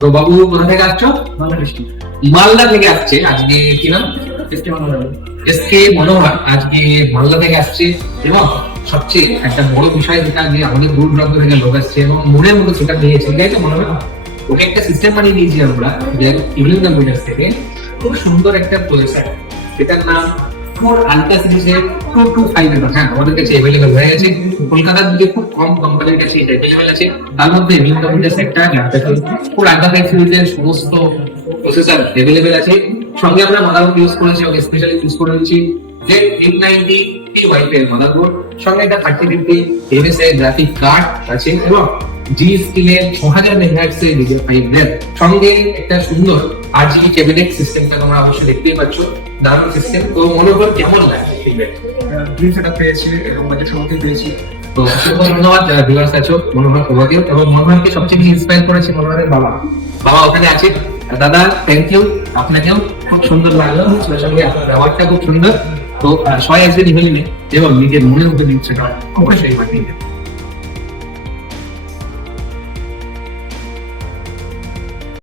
তো বাবু কোথা থেকে আসছো? মালদা থেকে আসছে আজকে। কি নাম? এসকে মনোহর আজকে মালদা থেকে আসছে। এবং সবচেয়ে একটা বড় বিষয় যেটা যে আমাদের দূর দূরান্ত থেকে লোক আসছে এবং মনের মতো সেটা নিয়েছে, তাই তো মনে হয়। ওকে একটা সিস্টেম বানিয়ে দিয়েছি আমরা ইভিনিং কম্পিউটার থেকে। খুব সুন্দর একটা প্রসেসর, সেটার নাম আলট্রা সিরিজের 225 হ্যাঁ আমাদের কাছে অ্যাভেলেবেল হয়ে গেছে। কলকাতার দিকে খুব কম কোম্পানির কাছে এটা অ্যাভেলেবেল আছে। তার মধ্যে ইভিনিং কম্পিউটার সেক্টর পুরো আলট্রা সিরিজের সমস্ত প্রসেসর অ্যাভেলেবেল আছে। সঙ্গে আমরা মাদারবোর্ড ইউজ করেছি, ওকে স্পেশালি ইউজ করে দিচ্ছি Z890 ওয়াইফাই এর মাদারবোর্ড। সঙ্গে একটা 3050 MSI গ্রাফিক কার্ড আছে এবং জি স্কিলের 6000 মেগাহার্টজ এর DDR5 RAM। সঙ্গে একটা সুন্দর RGB ক্যাবিনেট সিস্টেমটা তোমরা অবশ্যই দেখতেই পাচ্ছ। দারুণ সিস্টেম। তো মনোহর কেমন লাগে? ড্রিম সেটআপ পেয়েছি এবং বাজেট সহজে পেয়েছি। তো অসংখ্য ধন্যবাদ যারা ভিউয়ার্স আছো মনোহর তোমাকে। এবং মনোহরকে সবচেয়ে বেশি ইন্সপায়ার করেছে মনোহরের বাবা। বাবা ওখানে আছে। দাদা থ্যাংক ইউ, আপনাকেও খুব সুন্দর লাগলো, সঙ্গে আপনার ব্যবহারটা খুব সুন্দর। তো সবাই একদিন ইভেন্টে এবং নিজের মনের মধ্যে নিচ্ছে অবশ্যই মানিয়ে